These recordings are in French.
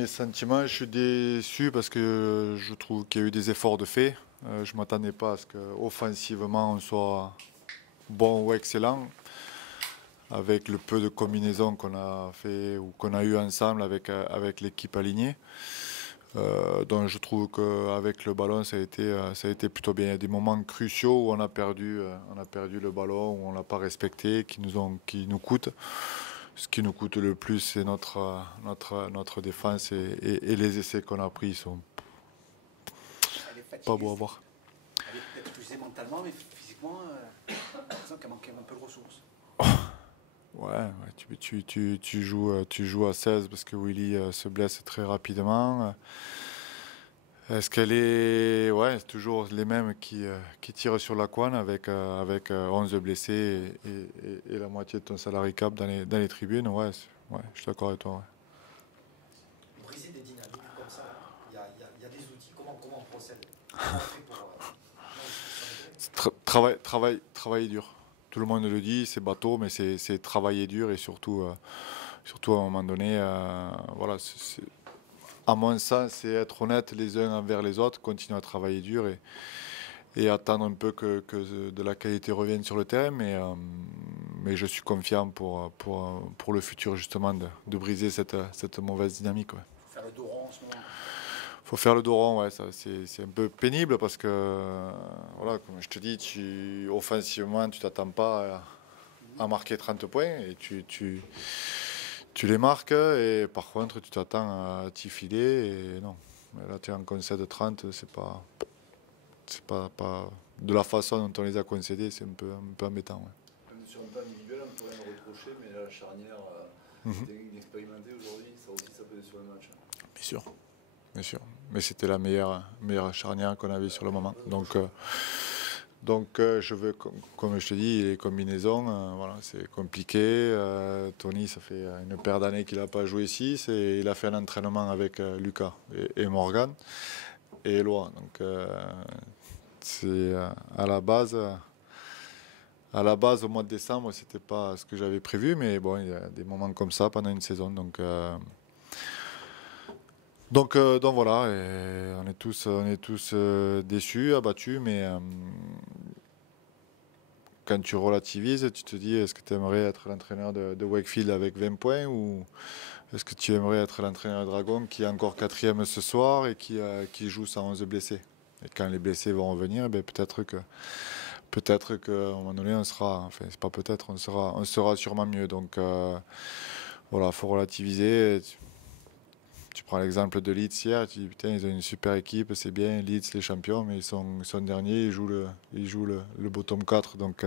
Mes sentiments, je suis déçu parce que je trouve qu'il y a eu des efforts de fait. Je ne m'attendais pas à ce qu'offensivement on soit bon ou excellent avec le peu de combinaisons qu'on a fait ou qu'on a eu ensemble avec l'équipe alignée. Donc je trouve qu'avec le ballon ça a été plutôt bien. Il y a des moments cruciaux où on a perdu le ballon, où on l'a pas respecté, qui nous coûtent. Ce qui nous coûte le plus, c'est notre défense et les essais qu'on a pris, ils sont Elle est pas fatiguée, beaux à voir. elle est peut-être usée mentalement, mais physiquement, on sent qu'elle manque un peu de ressources. Ouais, tu joues à 16 parce que Willy se blesse très rapidement. Est-ce qu'elle est... Ouais, c'est toujours les mêmes qui tirent sur la couenne avec 11 blessés et la moitié de ton salary cap dans les tribunes. Ouais, ouais, je suis d'accord avec toi. Ouais. Briser des dynamiques comme ça, il y a des outils. Comment on procède? Comment on fait pour. Travailler dur. Tout le monde le dit, c'est bateau, mais c'est travailler dur et surtout, surtout à un moment donné, voilà, à mon sens, c'est être honnête les uns envers les autres, continuer à travailler dur et attendre un peu que de la qualité revienne sur le terrain, mais je suis confiant pour le futur justement de briser cette mauvaise dynamique. Ouais. Faire le dos rond en ce moment. Faut faire le dos rond, ouais, c'est un peu pénible parce que, voilà, comme je te dis, offensivement, tu t'attends pas à marquer 30 points et tu les marques et par contre, tu t'attends à t'y filer et non. Mais là, tu es en concède 30, pas de la façon dont on les a concédés, c'est un peu embêtant. Ouais. Même sur un plan individuel, on peut rien reprocher, mais la charnière, c'était inexpérimentée aujourd'hui, ça aussi, ça peut être sur le match. Bien sûr. Bien sûr, mais c'était la meilleure charnière qu'on avait sur le moment. Donc je veux, comme je te dis, les combinaisons, voilà, c'est compliqué. Tony, ça fait une paire d'années qu'il n'a pas joué ici. Il a fait un entraînement avec Lucas et Morgan et Eloi. Donc c'est à la base. À la base, au mois de décembre, c'était pas ce que j'avais prévu, mais bon, il y a des moments comme ça pendant une saison. Donc voilà, et on est tous déçus, abattus, mais quand tu relativises, tu te dis est-ce que tu aimerais être l'entraîneur de Wakefield avec 20 points ou est-ce que tu aimerais être l'entraîneur de Dragon qui est encore quatrième ce soir et qui joue 111 blessés. Et quand les blessés vont revenir, ben peut-être qu'à un moment donné on sera, enfin c'est pas peut-être, on sera sûrement mieux. Donc voilà, faut relativiser. Tu prends l'exemple de Leeds hier, tu dis putain, ils ont une super équipe, c'est bien, Leeds les champions, mais ils sont derniers, ils jouent le bottom 4. Donc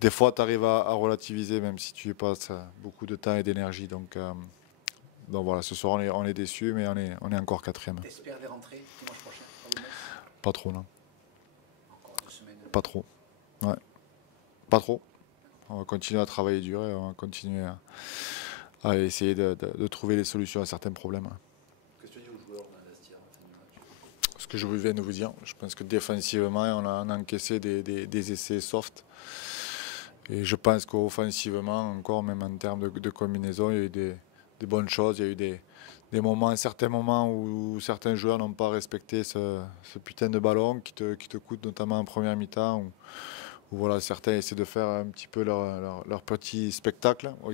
des fois, tu arrives à relativiser, même si tu y passes beaucoup de temps et d'énergie. Donc voilà, ce soir, on est déçus, mais on est encore quatrième. T'espères les rentrées dimanche prochain à Winners? Pas trop, non. Encore 2 semaines. Pas trop. Ouais. Pas trop. On va continuer à travailler dur et on va continuer à essayer de trouver des solutions à certains problèmes. Qu'est-ce que tu dis aux joueurs dans le vestiaire à la fin du match? Ce que je viens de vous dire, je pense que défensivement, on a encaissé des essais soft. Et je pense qu'offensivement, encore, même en termes de combinaison, il y a eu des bonnes choses. Il y a eu certains moments où certains joueurs n'ont pas respecté ce putain de ballon qui te coûte notamment en première mi-temps. Où voilà, certains essaient de faire un petit peu leur petit spectacle au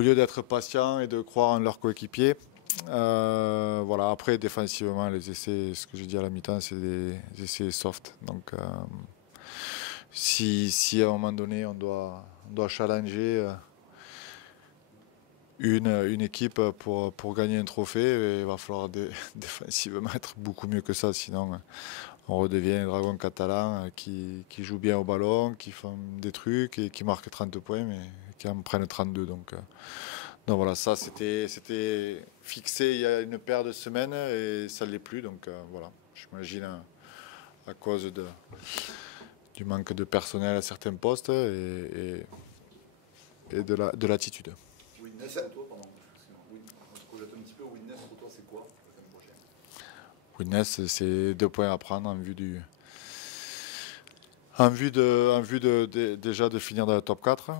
lieu d'être patients et de croire en leur coéquipier. Voilà, après, défensivement, les essais, ce que j'ai dit à la mi-temps, c'est des essais soft. Donc, si à un moment donné, on doit challenger une équipe pour gagner un trophée, il va falloir défensivement être beaucoup mieux que ça. Sinon, on redevient les dragons catalans qui jouent bien au ballon, qui font des trucs et qui marquent 30 points, mais qui en prennent 32. Donc voilà, ça c'était fixé il y a une paire de semaines et ça ne l'est plus. Donc voilà, j'imagine à cause du manque de personnel à certains postes et de l'attitude. Witness pour toi, pardon. On se projette un petit peu. Witness pour toi, c'est quoi la semaine prochaine? Witness, c'est 2 points à prendre en vue déjà de finir dans le top 4.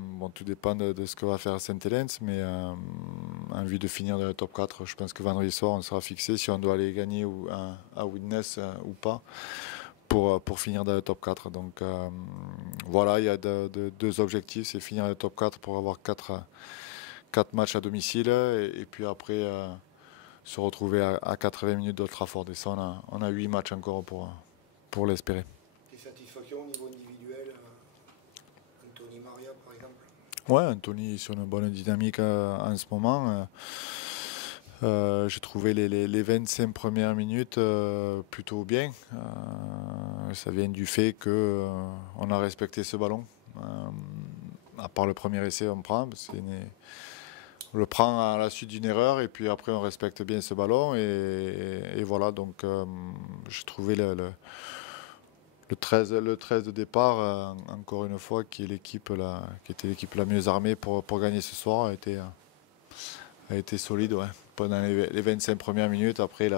Bon, tout dépend de ce que va faire Saint-Helens, mais en vue de finir dans le top 4. Je pense que vendredi soir, on sera fixé si on doit aller gagner à Widnes ou pas pour finir dans le top 4. Donc voilà, il y a deux objectifs, c'est finir le top 4 pour avoir 4 matchs à domicile et puis après se retrouver à 80 minutes d'Old Trafford. Et ça, on a 8 matchs encore pour l'espérer. Des satisfactions au niveau individuel, Anthony Maria par exemple? Ouais, Anthony est sur une bonne dynamique en ce moment. J'ai trouvé les 25 premières minutes plutôt bien. Ça vient du fait qu'on a respecté ce ballon. À part le premier essai, on le prend à la suite d'une erreur et puis après on respecte bien ce ballon. Et voilà, donc j'ai trouvé le 13 de départ, encore une fois, qui était l'équipe la mieux armée pour gagner ce soir, a été solide pendant les 25 premières minutes. Après,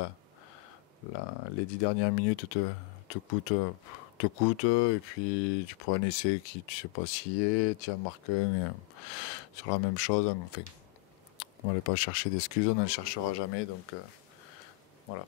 les 10 dernières minutes te coûtent. Et puis, tu prends un essai qui, tu ne sais pas s'il est, tu en marques un sur la même chose. Enfin, on n'allait pas chercher d'excuses, on n'en cherchera jamais. Donc, voilà.